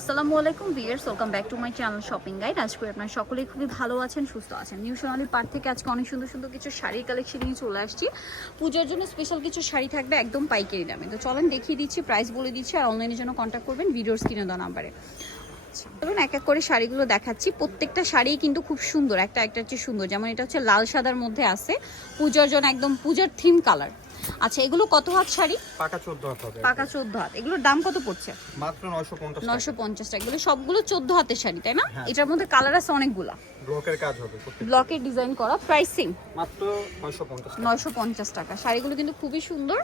আসসালামু আলাইকুম viewers welcome back to my channel shopping guide আজকে আপনার সকলেই খুবই ভালো আছেন, সুস্থ আছেন। নিউ সোনালি পার্ক থেকে আজকে অনেক সুন্দর সুন্দর কিছু শাড়ির কালেকশন নিয়ে চলে আসছি। পূজার জন্য স্পেশাল কিছু শাড়ি থাকবে একদম পাইকারি দামে। তো চলেন দেখিয়ে দিচ্ছি প্রাইস বলে দিচ্ছি আর অনলাইনের জন্য কন্ট্যাক্ট করবেন ভিডিওর স্ক্রিনে দেওয়া নাম্বারে ধরুন এক এক করে শাড়িগুলো দেখাচ্ছি। প্রত্যেকটা শাড়ি কিন্তু খুব সুন্দর একটা একটা হচ্ছে সুন্দর। যেমন এটা হচ্ছে লাল সাদার মধ্যে আছে। পূজার জন্য একদম পূজার থিম কালার আচ্ছা এগুলো কত হাত শাড়ি? পাকা চোদ্দ হাত হবে। পাকা চোদ্দ হাত। এগুলোর দাম কত পড়ছে? মাত্র নয়শো পঞ্চাশ নয়শো পঞ্চাশ টাকা। এগুলো সবগুলো চোদ্দ হাতের শাড়ি তাই না? হ্যাঁ। এটার মধ্যে কালার আছে অনেকগুলা। ব্লকের কাজ হবে ব্লকের ডিজাইন করা প্রাইসিং। মাত্র নয়শো পঞ্চাশ নয়শো পঞ্চাশ টাকা। শাড়িগুলো কিন্তু খুবই সুন্দর।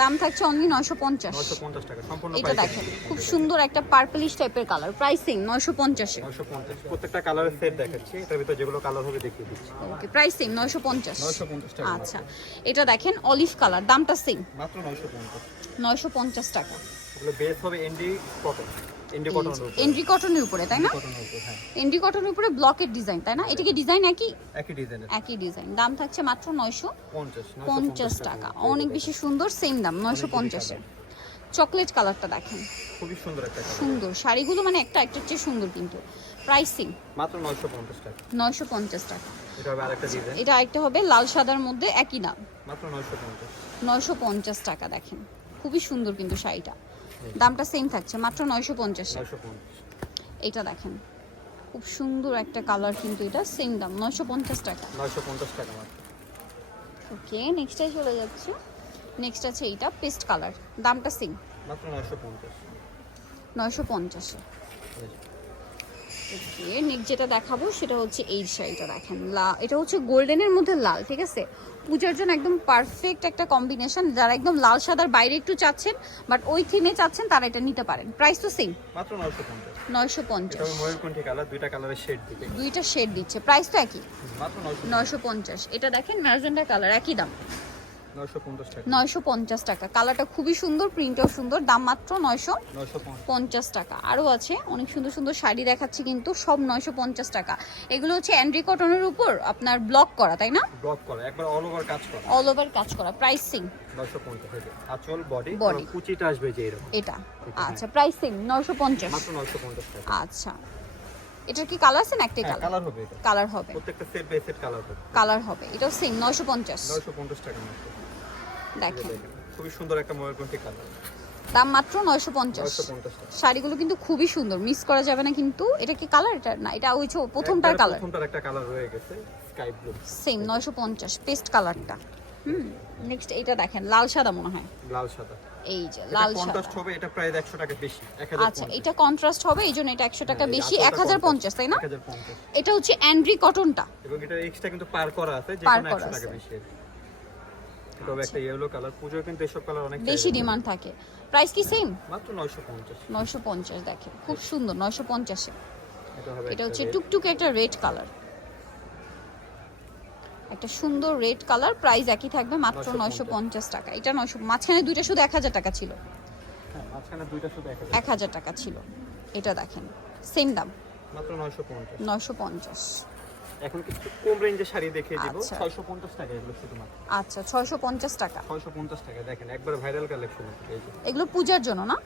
দাম থাকছে অনলি নয়শো পঞ্চাশ। নয়শো পঞ্চাশ টাকা সম্পূর্ণ এটা দেখেন খুব সুন্দর একটা পার্পলিশ টাইপের কালার প্রাইসিং নয়শো পঞ্চাশে। নয়শো পঞ্চাশ প্রত্যেকটা কালারের সেট দেখাচ্ছি এটার ভিতরে যেগুলো কালার হবে দেখিয়ে দিচ্ছি। ওকে প্রাইসিং নয়শো পঞ্চাশ। নয়শো পঞ্চাশ টাকা আচ্ছা এটা দেখেন অলিভ কালার দামটা সেম মাত্র নয়শো পঞ্চাশ। নয়শো পঞ্চাশ টাকা। এগুলো বেস হবে এনডি কটন এন্ড্রি কটনের উপরে। তাই না? হ্যাঁ। এন্ড্রি কটনের উপরে ব্লকের ডিজাইন তাই না? এটা কি ডিজাইন একই? একই ডিজাইন দাম থাকছে মাত্র নয়শো পঞ্চাশ নয়শো পঞ্চাশ টাকা। অনেক বেশি সুন্দর সেম দাম নয়শো পঞ্চাশের। চকলেট কালারটা দেখেন। খুবই সুন্দর একটা সুন্দর। শাড়িগুলো মানে একটা একটার চেয়ে সুন্দর কিন্তু। প্রাইসিং মাত্র নয়শো পঞ্চাশ টাকা। নয়শো পঞ্চাশ টাকা। এটা হবে আরেকটা ডিজাইন এটা একটা হবে লাল সাদার মধ্যে একই দাম। মাত্র নয়শো পঞ্চাশ। নয়শো পঞ্চাশ টাকা দেখেন। খুবই সুন্দর কিন্তু শাড়িটা। দামটা সেম থাকছে মাত্র নয়শো পঞ্চাশে। এটা দেখেন খুব সুন্দর একটা কালার কিন্তু এটা সেম দাম নয়শো পঞ্চাশ টাকা। নয়শো পঞ্চাশ টাকা ওকে নেক্সটে চলে যাচ্ছে। নেক্সট আছে এইটা পেস্ট কালার দামটা সেম মাত্র নয়শো পঞ্চাশ। নয়শো পঞ্চাশে। ওকে নেক্সট যেটা দেখাবো সেটা হচ্ছে এই শাড়িটা দেখেন লা এটা হচ্ছে গোল্ডেনের মধ্যে লাল ঠিক আছে? পূজার জন্য একদম পারফেক্ট একটা কম্বিনেশন যারা একদম লাল সাদার বাইরে একটু চাচ্ছেন বাট ওই থিমে চাচ্ছেন তারা এটা নিতে পারেন। প্রাইস তো সেম মাত্র নয়শো পঞ্চাশ। নয়শো এটা পঞ্চাশ হবে ময়ূরকণ্ঠী কালার দুইটা কালারের শেড দিবে। দুইটা শেড দিচ্ছে। প্রাইস তো একই। মাত্র নয়শো নয়শো পঞ্চাশ। এটা দেখেন ম্যাজেন্ডা কালার একই দাম। নয়শো পঞ্চাশ টাকা। কালারটা খুবই সুন্দর প্রিন্টও সুন্দর দাম মাত্র নয়শো পঞ্চাশ। টাকা। আরও আছে অনেক সুন্দর সুন্দর শাড়ি দেখাচ্ছি কিন্তু সব নয়শো পঞ্চাশ টাকা। এগুলো হচ্ছে অ্যান্ড্রি কটনের উপর আপনার ব্লক করা তাই না? ব্লক করা একবার অল ওভার কাজ করা। অল ওভার কাজ করা প্রাইসিং আচল বডি। কুচিটা আসবে যে এরকম। এটা আচ্ছা প্রাইসিং নয়শো পঞ্চাশ। মাত্র নয়শো পঞ্চাশ টাকা। আচ্ছা। এটার কি কালার আছে না একটাই হ্যাঁ কালার কালার হবে কালার হবে। প্রত্যেকটা সেট বাই সেট কালার হবে। কালার হবে এটাও সেম পঞ্চাশ। নয়শো পঞ্চাশ টাকা মাত্র। দেখেন। খুবই সুন্দর একটা ময়ূরকণ্ঠী কালার? দাম মাত্র নয়শো পঞ্চাশ। শাড়িগুলো কিন্তু খুবই সুন্দর। মিস করা যাবে না কিন্তু। এটা কি কালার? এটা না এটা ওই যে প্রথমটার কালার। প্রথমটার একটা কালার রয়ে গেছে স্কাই ব্লু। সেম নয়শো পঞ্চাশ পেস্ট কালারটা। হুম নেক্সট এটা দেখেন লাল সাদা মনে হয়। লাল সাদা। এই যে লাল কন্ট্রাস্ট হবে এটা প্রায় একশো টাকা বেশি এক আচ্ছা এটা কন্ট্রাস্ট হবে এই জন্য এটা একশো টাকা হ্যাঁ, বেশি আঁচলটা এক হাজার contrast, পঞ্চাশ তাই না? এটা হচ্ছে অ্যান্ড্রি কটনটা এবং এটা এক্সট্রা কিন্তু পার করা আছে যে পার করা টাকা বেশি। আর কি। এটা হবে একটা ইয়েলো কালার পুজোর কিন্তু এসব কালার অনেক বেশি ডিমান্ড থাকে। প্রাইস কি সেম মাত্র নয়শো পঞ্চাশ। নয়শো পঞ্চাশ দেখেন খুব সুন্দর নয়শো পঞ্চাশে। এটা হচ্ছে। টুকটুকে একটা রেড কালার একটা সুন্দর রেড কালার প্রাইস একই থাকবে মাত্র 950 নয়শো পঞ্চাশ টাকা। এটা নয়শো মাঝখানে দুইটা শুধু এক হাজার টাকা ছিল। হ্যাঁ, মাঝখানে দুইটা শুধু এক হাজার। টাকা ছিল। এটা দেখেন সেম দাম। মাত্র নয়শো পঞ্চাশ। এখন কিছু কম রেঞ্জের শাড়ি দেখিয়ে দিব। আচ্ছা। ছয়শো পঞ্চাশ টাকা এগুলো শুধুমাত্র। আচ্ছা ছয়শো পঞ্চাশ টাকা। ছয়শো পঞ্চাশ টাকা দেখেন একবার ভাইরাল কালেকশন এই যে। এগুলো পূজার জন্য না?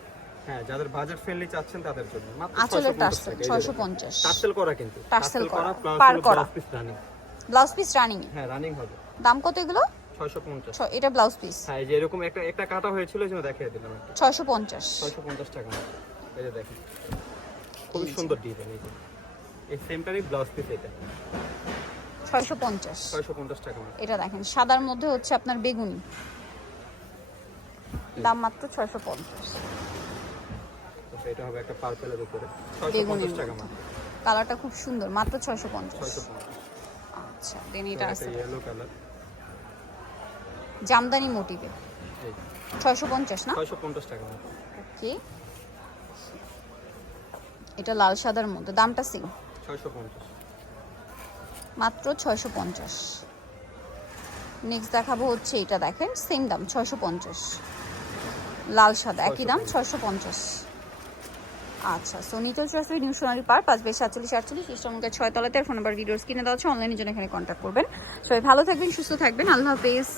হ্যাঁ যাদের বাজেট ফ্রেন্ডলি চাচ্ছেন তাদের জন্য। মাত্র আঁচলের 650 টার্সেল টাকা, এই যে ছয়শো পঞ্চাশ। টার্সেল করা কিন্তু। টার্সেল করা, পার করা। running। ব্লাউজ পিস রানিং হ্যাঁ রানিং হবে। দাম কত এগুলো? ছয়শো পঞ্চাশ। ছ- এটা ব্লাউজ পিস হ্যাঁ যে এরকম একটা একটা কাটা হয়েছিল এই দেখিয়ে দিলাম একটা। ছয়শো পঞ্চাশ। ছয়শো পঞ্চাশ টাকা এই যে দেখেন। খুবই সুন্দর ডিজাইন এই যে। এই সেমটারই ব্লাউজ পিস এটা। ছয়শো পঞ্চাশ। ছয়শো পঞ্চাশ টাকা এটা দেখেন সাদার মধ্যে হচ্ছে আপনার বেগুনি। দাম মাত্র ছয়শো পঞ্চাশ। তো এটা হবে একটা পার্পেলের উপরে। ছয়শো বেগুনির পঞ্চাশ টাকা মাত্র। কালারটা খুব সুন্দর মাত্র ছয়শো পঞ্চাশ। ছয়শো পঞ্চাশ। আচ্ছা দেন এটা আছে। ইয়েলো কালার জামদানি মোটিভে এই। ছয়শো পঞ্চাশ না? ছয়শো পঞ্চাশ টাকা মাত্র। ওকে। এটা লাল সাদার মধ্যে। দামটা সেম মাত্র ছয়শো পঞ্চাশ। নেক্সট দেখাবো হচ্ছে এটা দেখেন সেম দাম ছয়শো পঞ্চাশ। লাল সাদা একই দাম ছয়শো পঞ্চাশ। আচ্ছা সো নিটল চয়েস নিউ সোনারি পার পাঁচ বেশ সাতচল্লিশ আটচল্লিশ ছয় তলাতে ফোন নাম্বার ভিডিওস কিনে দেওয়া হচ্ছে অনলাইনের জন্য এখানে কন্ট্যাক্ট করবেন। সবাই ভালো থাকবেন সুস্থ থাকবেন আল্লাহ হাফেজ।